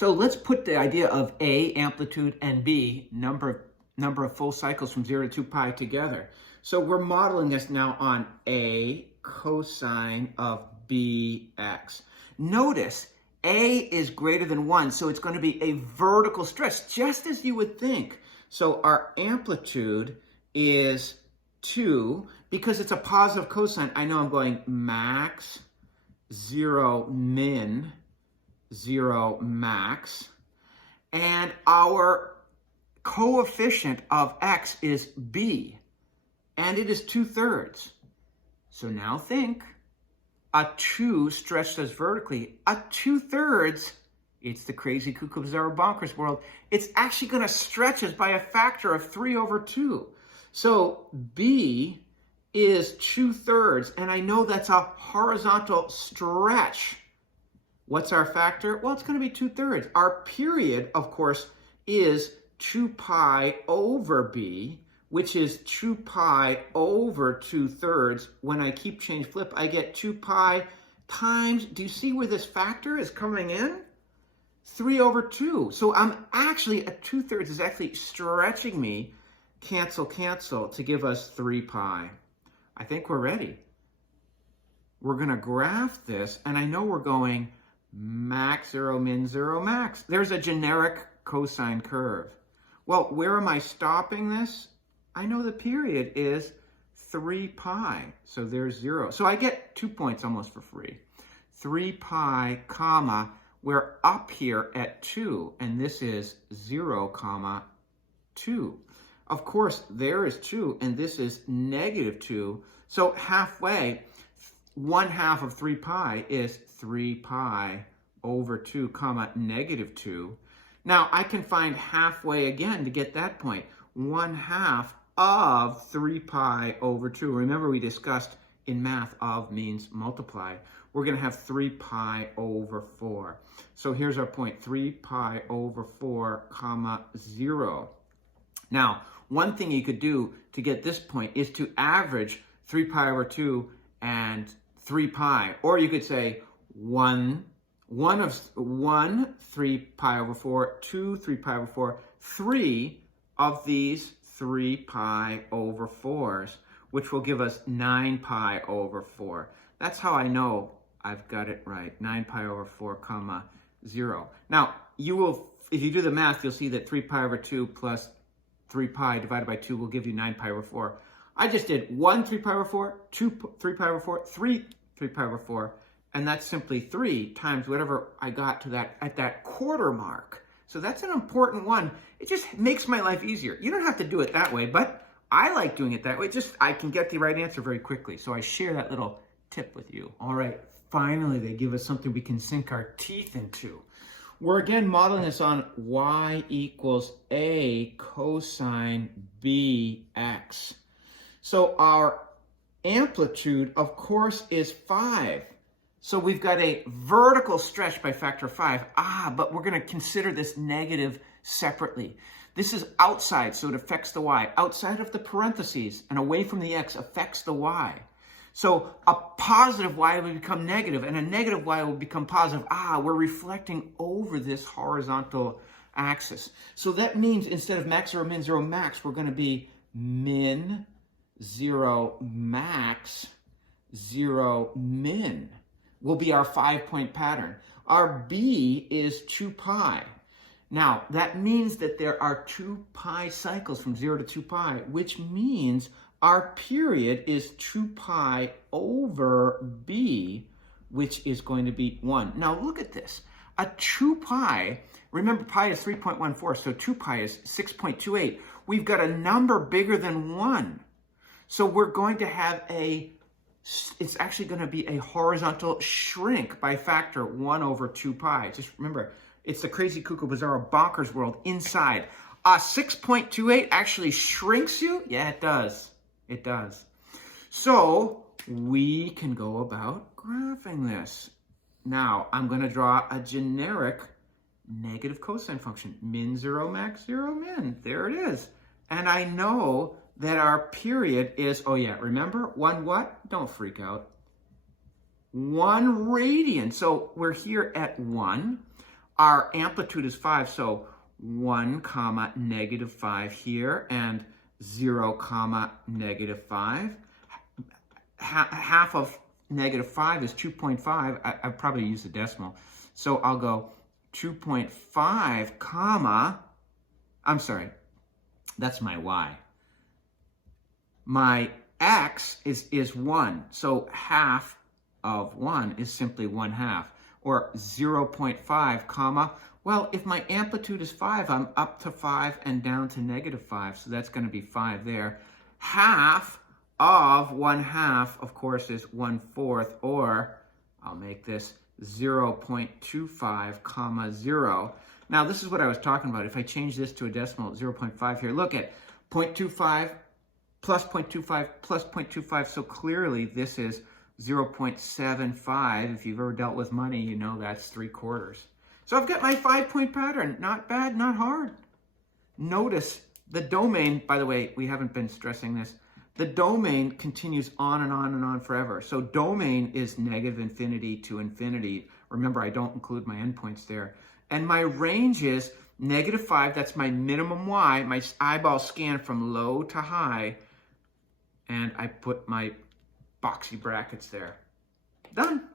So let's put the idea of A, amplitude, and B, number of full cycles from 0 to 2 pi together. So we're modeling this now on A cosine of Bx. Notice A is greater than 1, so it's going to be a vertical stretch, just as you would think. So our amplitude is 2. Because it's a positive cosine, I know I'm going max, 0, min, 0, max. And our coefficient of x is b, and it is 2/3. So now think, a 2 stretched us vertically, a 2/3, it's the crazy cuckoo bizarre bonkers world, it's actually going to stretch us by a factor of 3/2. So b is 2/3, and I know that's a horizontal stretch. What's our factor? Well, it's going to be 2/3. Our period, of course, is 2 pi over b, which is 2 pi over 2/3. When I keep change flip, I get 2 pi times, do you see where this factor is coming in? 3/2. So I'm actually, at 2/3 is actually stretching me, cancel, cancel, to give us 3 pi. I think we're ready. We're going to graph this, and I know we're going max 0, min 0, max. There's a generic cosine curve. Well, where am I stopping this? I know the period is 3 pi, so there's 0. So I get 2 points almost for free. 3 pi, comma, we're up here at 2, and this is 0, comma, 2. Of course, there is 2, and this is negative 2. So halfway, 1/2 of 3 pi is 3 pi over 2, comma, negative 2. Now, I can find halfway again to get that point. 1/2 of 3 pi over 2. Remember, we discussed in math, of means multiply. We're going to have 3 pi over 4. So here's our point, 3 pi over 4, comma, 0. Now, one thing you could do to get this point is to average 3 pi over 2 and 3 pi. Or you could say 1, 3 pi over 4, 2, 3 pi over 4, 3 of these 3 pi over 4s, which will give us 9 pi over 4. That's how I know I've got it right, 9 pi over 4, comma, 0. Now, you will, if you do the math, you'll see that 3 pi over 2 plus 3 pi divided by 2 will give you 9 pi over 4. I just did 1 3 pi over 4, 2 3 pi over 4, 3 3 pi over 4, and that's simply 3 times whatever I got to that at that quarter mark. So that's an important one. It just makes my life easier. You don't have to do it that way, but I like doing it that way. Just I can get the right answer very quickly. So I share that little tip with you. All right, finally they give us something we can sink our teeth into. We're again modeling this on y equals a cosine bx. So our amplitude, of course, is 5. So we've got a vertical stretch by factor 5. But we're going to consider this negative separately. This is outside, so it affects the y. Outside of the parentheses and away from the x affects the y. So a positive y will become negative, and a negative y will become positive. We're reflecting over this horizontal axis. So that means instead of max 0, min 0, max, we're going to be min 0, max 0, min will be our 5-point pattern. Our b is 2 pi. Now, that means that there are 2 pi cycles from 0 to 2 pi, which means our period is 2 pi over b, which is going to be 1. Now, look at this. A 2 pi, remember pi is 3.14, so 2 pi is 6.28. We've got a number bigger than 1. So we're going to have it's actually going to be a horizontal shrink by factor 1 over 2 pi. Just remember, it's the crazy cuckoo bizarre bonkers world inside. 6.28 actually shrinks you? Yeah, it does. It does. So we can go about graphing this. Now, I'm going to draw a generic negative cosine function. Min 0, max 0, min. There it is. And I know that our period is, remember, 1 what? Don't freak out. 1 radian. So we're here at 1. our amplitude is 5, so 1 comma negative 5 here, and 0 comma negative 5. Half of negative 5 is 2.5. I've probably used a decimal. So I'll go 2.5 comma, I'm sorry, that's my y. My x is 1, so half of 1 is simply 1/2, or 0.5 comma, well, if my amplitude is 5, I'm up to 5 and down to negative 5, so that's going to be 5 there. Half of 1/2, of course, is 1/4, or I'll make this 0.25 comma 0. Now, this is what I was talking about. If I change this to a decimal, 0.5 here, look at 0.25 plus 0.25 plus 0.25. So clearly, this is 0.75. If you've ever dealt with money, you know that's 3/4. So I've got my 5-point pattern. Not bad, not hard. Notice the domain, by the way, we haven't been stressing this. The domain continues on and on and on forever. So domain is negative infinity to infinity. Remember, I don't include my endpoints there. And my range is negative 5. That's my minimum y. My eyeball scan from low to high. And I put my boxy brackets there. Done.